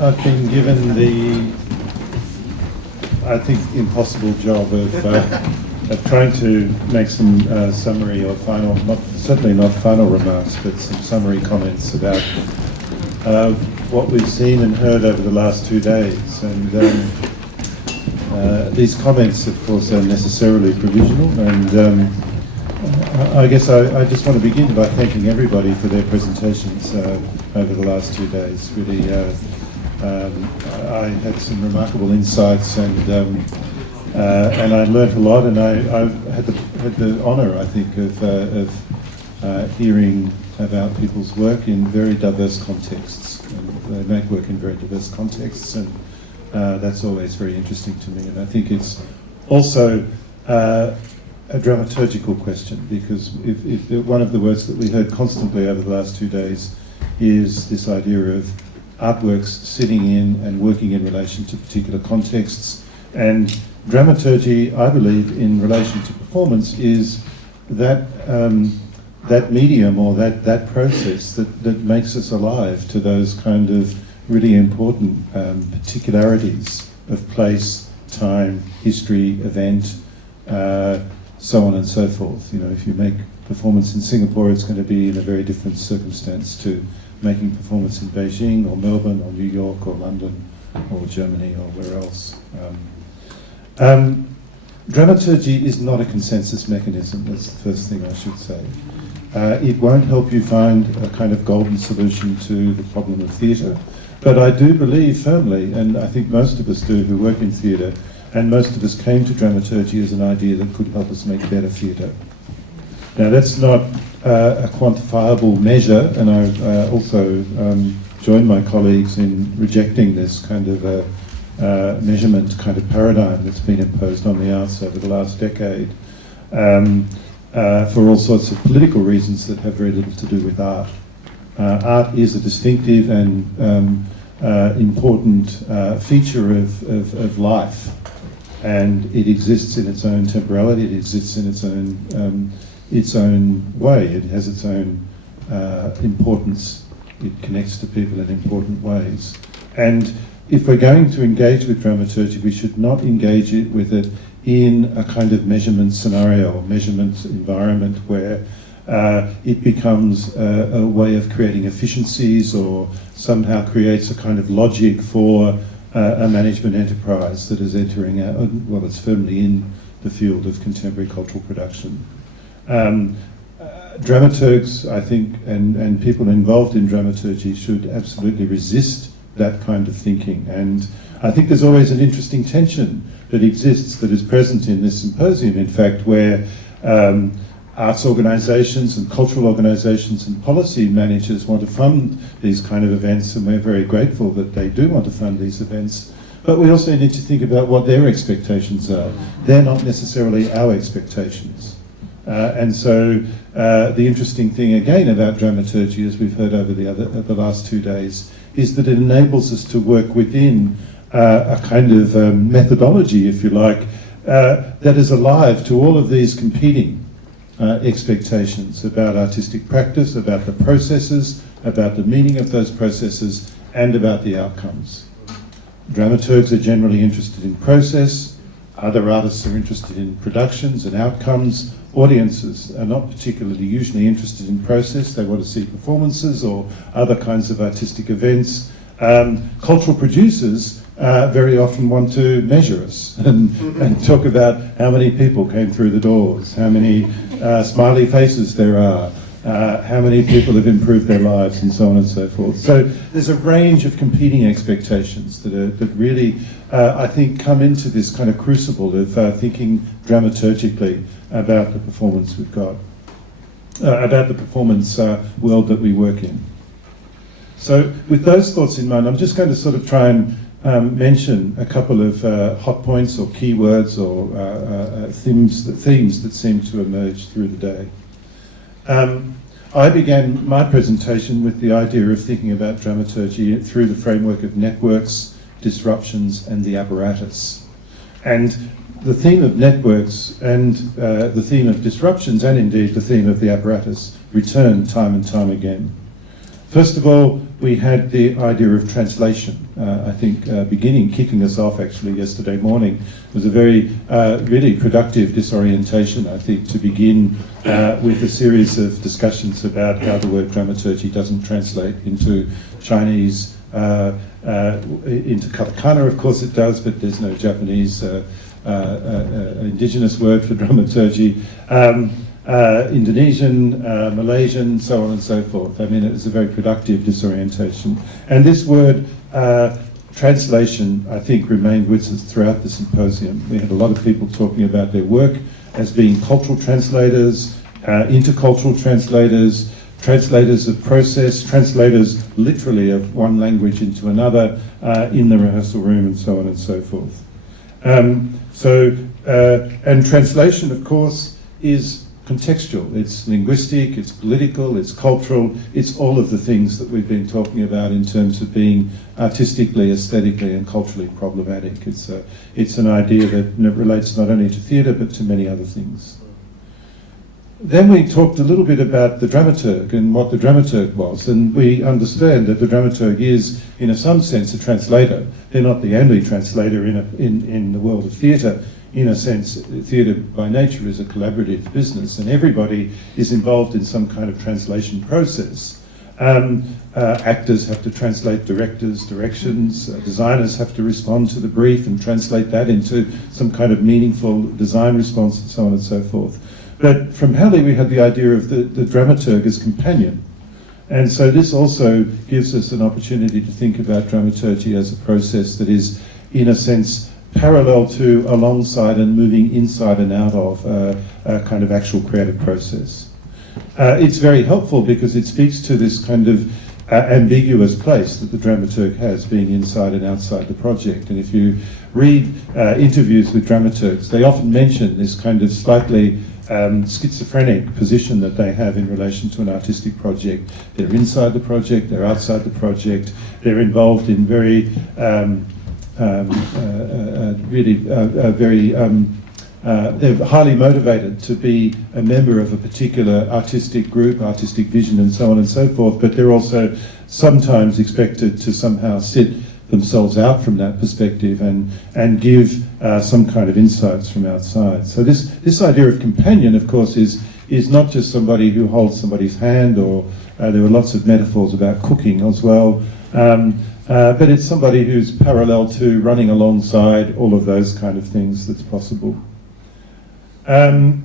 I've been given the, I think, impossible job of trying to make some summary or final, certainly not final remarks, but some summary comments about what we've seen and heard over the last 2 days. And these comments, of course, are necessarily provisional, and I guess I just want to begin by thanking everybody for their presentations over the last 2 days. Really, I had some remarkable insights, and I learnt a lot, and I've had the honour, I think, of hearing about people's work in very diverse contexts. And they make work in very diverse contexts, and that's always very interesting to me. And I think it's also a dramaturgical question, because if one of the words that we heard constantly over the last 2 days is this idea of artworks sitting in and working in relation to particular contexts, and dramaturgy, I believe, in relation to performance, is that that medium or that process that makes us alive to those kind of really important particularities of place, time, history, event, so on and so forth. You know, if you make performance in Singapore, it's going to be in a very different circumstance to making performance in Beijing or Melbourne or New York or London or Germany or where else. Dramaturgy is not a consensus mechanism, that's the first thing I should say. It won't help you find a kind of golden solution to the problem of theatre, but I do believe firmly, and I think most of us do who work in theatre, and most of us came to dramaturgy as an idea that could help us make better theatre. Now, that's not a quantifiable measure, and I also join my colleagues in rejecting this kind of measurement kind of paradigm that's been imposed on the arts over the last decade for all sorts of political reasons that have very little to do with art. Art is a distinctive and important feature of life, and it exists in its own temporality, it exists in its own way, it has its own importance, it connects to people in important ways. And if we're going to engage with dramaturgy, we should not engage with it in a kind of measurement scenario or measurement environment where it becomes a way of creating efficiencies or somehow creates a kind of logic for a management enterprise that is entering out, well, it's firmly in the field of contemporary cultural production. Dramaturgs, I think, and people involved in dramaturgy should absolutely resist that kind of thinking. And I think there's always an interesting tension that exists, that is present in this symposium, in fact, where arts organisations and cultural organisations and policy managers want to fund these kind of events, and we're very grateful that they do want to fund these events. But we also need to think about what their expectations are. They're not necessarily our expectations. And so the interesting thing again about dramaturgy, as we've heard over the last 2 days, is that it enables us to work within a kind of methodology, if you like, that is alive to all of these competing expectations about artistic practice, about the processes, about the meaning of those processes, and about the outcomes. Dramaturgs are generally interested in process, other artists are interested in productions and outcomes. Audiences are not particularly usually interested in process, they want to see performances or other kinds of artistic events. Cultural producers very often want to measure us and talk about how many people came through the doors, how many smiley faces there are, how many people have improved their lives, and so on and so forth. So there's a range of competing expectations that really, I think, come into this kind of crucible of thinking dramaturgically about the performance we've got, about the performance world that we work in. So with those thoughts in mind, I'm just going to sort of try and mention a couple of hot points or keywords or themes that seem to emerge through the day. I began my presentation with the idea of thinking about dramaturgy through the framework of networks, disruptions, and the apparatus. And the theme of networks and the theme of disruptions, and indeed the theme of the apparatus, return time and time again. First of all, we had the idea of translation. I think kicking us off actually yesterday morning was a very, really productive disorientation, I think, to begin with a series of discussions about how the word dramaturgy doesn't translate into Chinese, into katakana, of course it does, but there's no Japanese indigenous word for dramaturgy. Indonesian, Malaysian, so on and so forth. I mean, it was a very productive disorientation. And this word, translation, I think, remained with us throughout the symposium. We had a lot of people talking about their work as being cultural translators, intercultural translators, translators of process, translators literally of one language into another in the rehearsal room, and so on and so forth. And translation, of course, is contextual. It's linguistic, it's political, it's cultural, it's all of the things that we've been talking about in terms of being artistically, aesthetically and culturally problematic. It's an idea that relates not only to theatre but to many other things. Then we talked a little bit about the dramaturg and what the dramaturg was, and we understand that the dramaturg is, in some sense, a translator. They're not the only translator in the world of theatre. In a sense, theatre by nature is a collaborative business, and everybody is involved in some kind of translation process. Actors have to translate directors' directions, designers have to respond to the brief and translate that into some kind of meaningful design response, and so on and so forth. But from Halley we had the idea of the dramaturg as companion. And so this also gives us an opportunity to think about dramaturgy as a process that is, in a sense, parallel to, alongside and moving inside and out of a kind of actual creative process. It's very helpful because it speaks to this kind of ambiguous place that the dramaturg has, being inside and outside the project. And if you read interviews with dramaturgs, they often mention this kind of slightly schizophrenic position that they have in relation to an artistic project. They're inside the project, they're outside the project, they're involved in very they're highly motivated to be a member of a particular artistic group, artistic vision, and so on and so forth, but they're also sometimes expected to somehow sit themselves out from that perspective and give some kind of insights from outside. So this idea of companion, of course, is not just somebody who holds somebody's hand, or there were lots of metaphors about cooking as well. But it's somebody who's parallel to, running alongside, all of those kind of things that's possible. Can't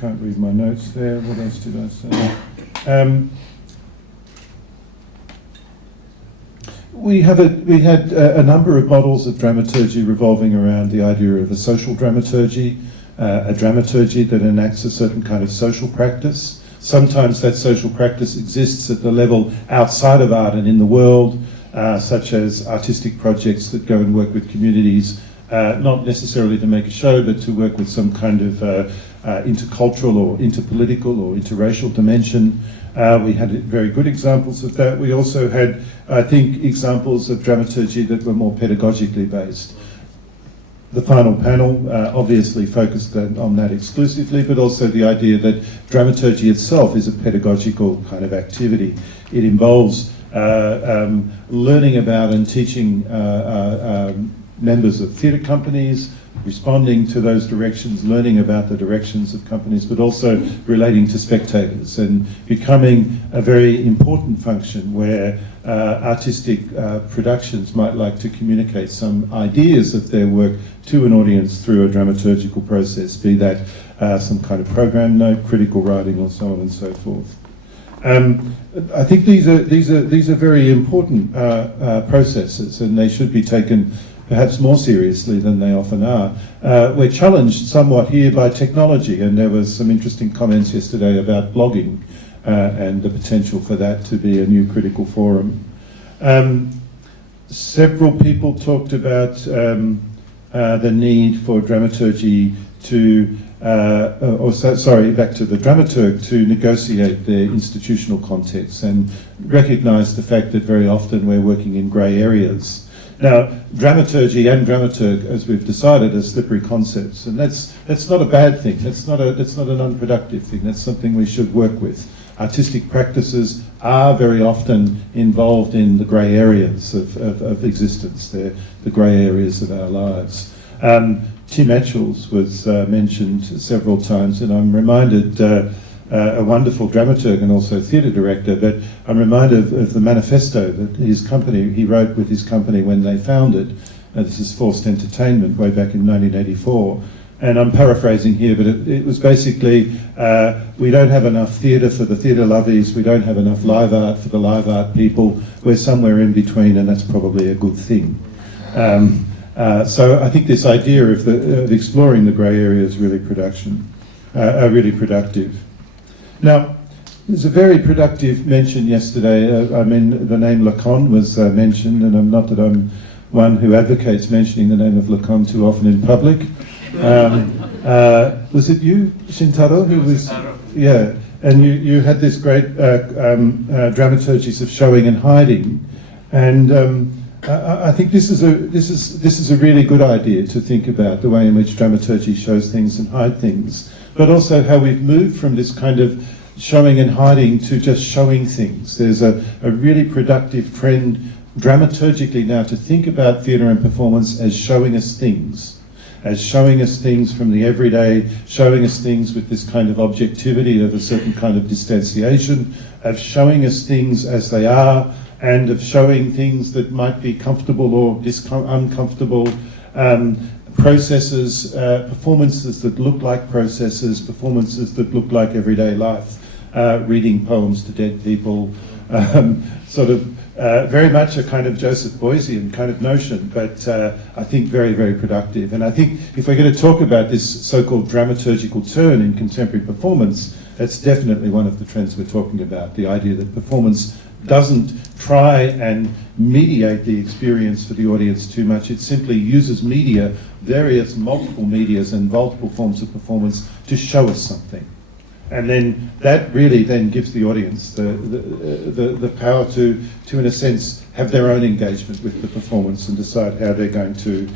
read my notes there. What else did I say? We had a number of models of dramaturgy revolving around the idea of a social dramaturgy, a dramaturgy that enacts a certain kind of social practice. Sometimes that social practice exists at the level outside of art and in the world, such as artistic projects that go and work with communities, not necessarily to make a show, but to work with some kind of intercultural or interpolitical or interracial dimension. We had very good examples of that. We also had, I think, examples of dramaturgy that were more pedagogically based. The final panel obviously focused on that exclusively, but also the idea that dramaturgy itself is a pedagogical kind of activity. It involves learning about and teaching members of theatre companies, responding to those directions, learning about the directions of companies, but also relating to spectators and becoming a very important function where artistic productions might like to communicate some ideas of their work to an audience through a dramaturgical process, be that some kind of program note, critical writing, or so on and so forth. I think these are very important processes, and they should be taken perhaps more seriously than they often are. We're challenged somewhat here by technology, and there was some interesting comments yesterday about blogging and the potential for that to be a new critical forum. Several people talked about the need for dramaturgy to, back to the dramaturg, to negotiate their institutional context and recognise the fact that very often we're working in grey areas. Now, dramaturgy and dramaturg, as we've decided, are slippery concepts, and that's not a bad thing. That's not an unproductive thing. That's something we should work with. artistic practices are very often involved in the grey areas of existence. They're the grey areas of our lives. Tim Etchells was mentioned several times, and I'm reminded, a wonderful dramaturg and also theatre director, but I'm reminded of the manifesto that he wrote with his company when they founded. This is Forced Entertainment, way back in 1984. And I'm paraphrasing here, but it was basically, we don't have enough theatre for the theatre lovies, we don't have enough live art for the live art people, we're somewhere in between, and that's probably a good thing. So I think this idea of exploring the grey area is really really productive. Now, there's a very productive mention yesterday. The name Lacan was mentioned, and not that I'm one who advocates mentioning the name of Lacan too often in public. Was it you, Shintaro, who was? Yeah, and you had this great dramaturgies of showing and hiding, and I think this is a really good idea to think about the way in which dramaturgy shows things and hide things, but also how we've moved from this kind of showing and hiding to just showing things. There's a really productive trend dramaturgically now to think about theatre and performance as showing us things from the everyday, showing us things with this kind of objectivity, of a certain kind of distanciation, of showing us things as they are, and of showing things that might be comfortable or uncomfortable, processes, performances that look like processes, performances that look like everyday life, reading poems to dead people, very much a kind of Joseph Beuys'ian kind of notion, but I think very, very productive. And I think if we're going to talk about this so-called dramaturgical turn in contemporary performance, that's definitely one of the trends we're talking about, the idea that performance doesn't try and mediate the experience for the audience too much. It simply uses media, various multiple medias and multiple forms of performance to show us something. And then that really then gives the audience the power to in a sense have their own engagement with the performance and decide how they're going to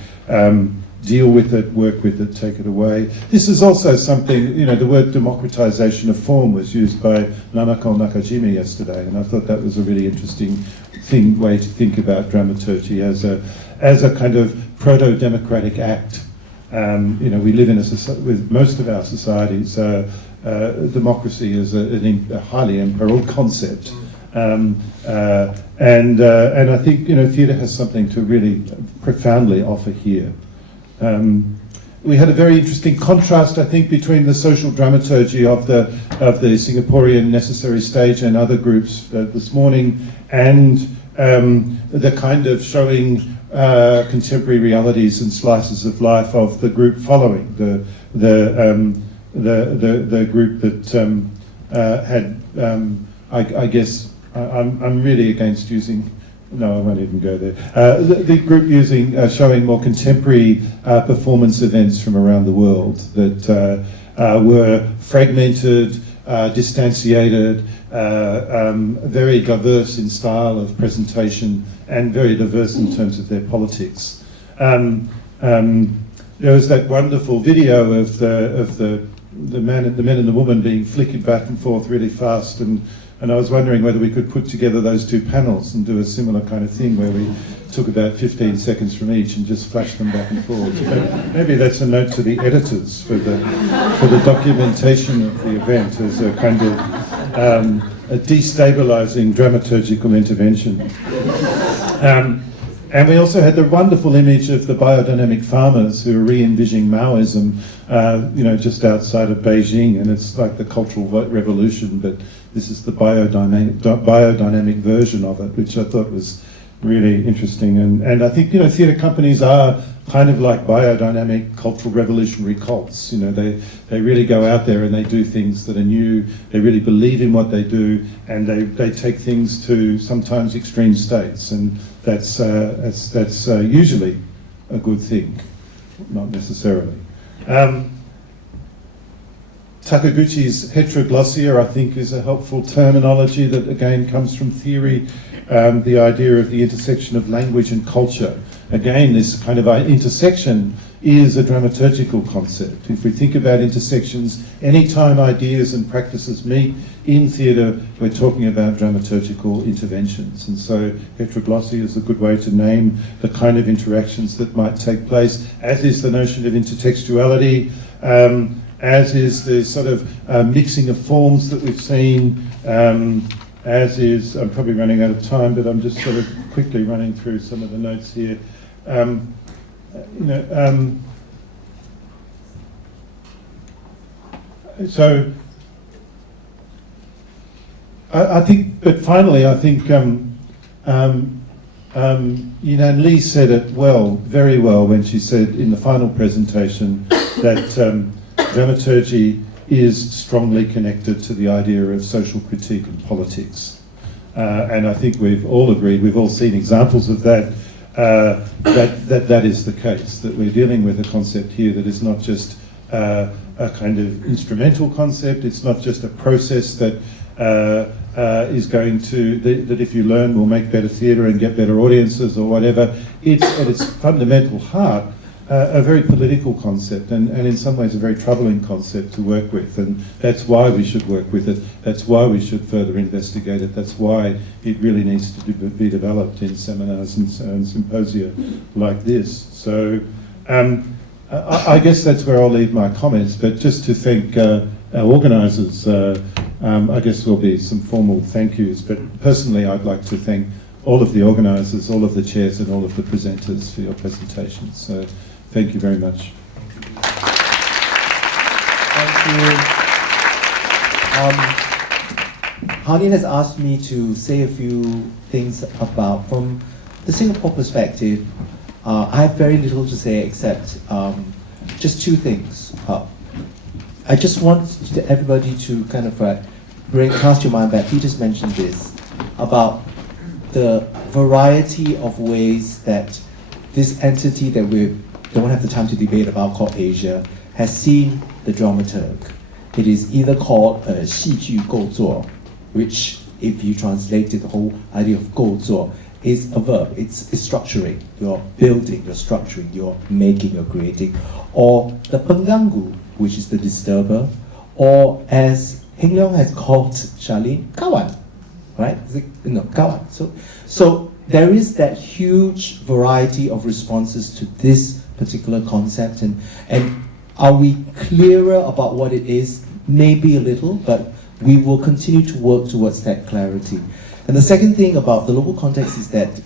deal with it, work with it, take it away. This is also something, the word democratization of form was used by Nanako Nakajima yesterday, and I thought that was a really interesting way to think about dramaturgy as a kind of proto-democratic act. We live in with most of our societies, democracy is a highly imperial concept, and I think theatre has something to really profoundly offer here. We had a very interesting contrast, I think, between the social dramaturgy of the Singaporean Necessary Stage and other groups this morning, and the kind of showing contemporary realities and slices of life of the group following the group that had, I guess, I'm really against using. No, I won't even go there. The group showing more contemporary performance events from around the world that were fragmented, distantiated, very diverse in style of presentation, and very diverse in terms of their politics. There was that wonderful video of the men and the woman being flickered back and forth really fast, and I was wondering whether we could put together those two panels and do a similar kind of thing where we took about 15 seconds from each and just flashed them back and forth. Maybe that's a note to the editors for the documentation of the event as a kind of a destabilizing dramaturgical intervention. And we also had the wonderful image of the biodynamic farmers who are re-envisioning Maoism, just outside of Beijing, and it's like the Cultural Revolution, but this is the biodynamic version of it, which I thought was really interesting. And I think, theatre companies are kind of like biodynamic cultural revolutionary cults. They really go out there and they do things that are new, they really believe in what they do, and they take things to sometimes extreme states, and that's usually a good thing, not necessarily. Takaguchi's heteroglossia, I think, is a helpful terminology that again comes from theory, the idea of the intersection of language and culture. Again, this kind of intersection is a dramaturgical concept. If we think about intersections, anytime ideas and practices meet in theatre, we're talking about dramaturgical interventions. And so heteroglossy is a good way to name the kind of interactions that might take place, as is the notion of intertextuality, as is the sort of mixing of forms that we've seen, as is, I'm probably running out of time, but I'm just sort of quickly running through some of the notes here. So I think, but finally, I think Yinan Li said it well, very well, when she said in the final presentation that dramaturgy is strongly connected to the idea of social critique and politics. And I think we've all agreed, we've all seen examples of that, that is the case, that we're dealing with a concept here that is not just a kind of instrumental concept, it's not just a process that is going to, that if you learn will make better theatre and get better audiences or whatever. It's at its fundamental heart a very political concept and in some ways a very troubling concept to work with, and that's why we should work with it, that's why we should further investigate it, that's why it really needs to be developed in seminars and symposia like this. So I guess that's where I'll leave my comments, but just to thank our organisers, I guess there'll be some formal thank yous, but personally I'd like to thank all of the organisers, all of the chairs and all of the presenters for your presentations. So thank you very much. Thank you. Harleen has asked me to say a few things about, from the Singapore perspective, I have very little to say except just two things. I just want everybody to kind of cast your mind back. Peter's mentioned this, about the variety of ways that this entity that we don't have the time to debate about, called Asia, has seen the dramaturg. It is either called 戏剧构作, which, if you translated the whole idea of 构作, is a verb. It's structuring. You're building, you're structuring, you're making, you're creating. Or the pengganggu, which is the disturber, or as Heng Leong has called Charlene, kawan, right? No, kawan. So there is that huge variety of responses to this particular concept, and are we clearer about what it is? Maybe a little, but we will continue to work towards that clarity. And the second thing about the local context is that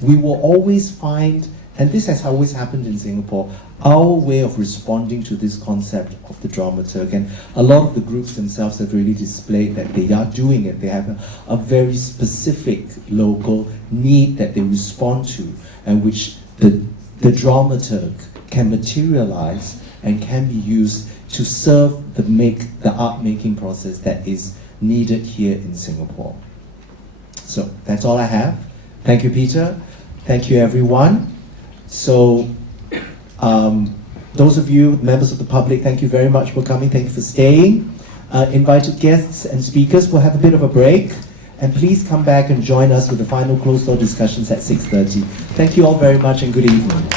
we will always find, and this has always happened in Singapore, our way of responding to this concept of the dramaturg. And a lot of the groups themselves have really displayed that they are doing it. They have a very specific local need that they respond to, and which the dramaturg can materialize and can be used to serve the art-making process that is needed here in Singapore. So that's all I have. Thank you, Peter. Thank you, everyone. So those of you, members of the public, thank you very much for coming. Thank you for staying. Invited guests and speakers will have a bit of a break. And please come back and join us with the final closed-door discussions at 6:30. Thank you all very much and good evening.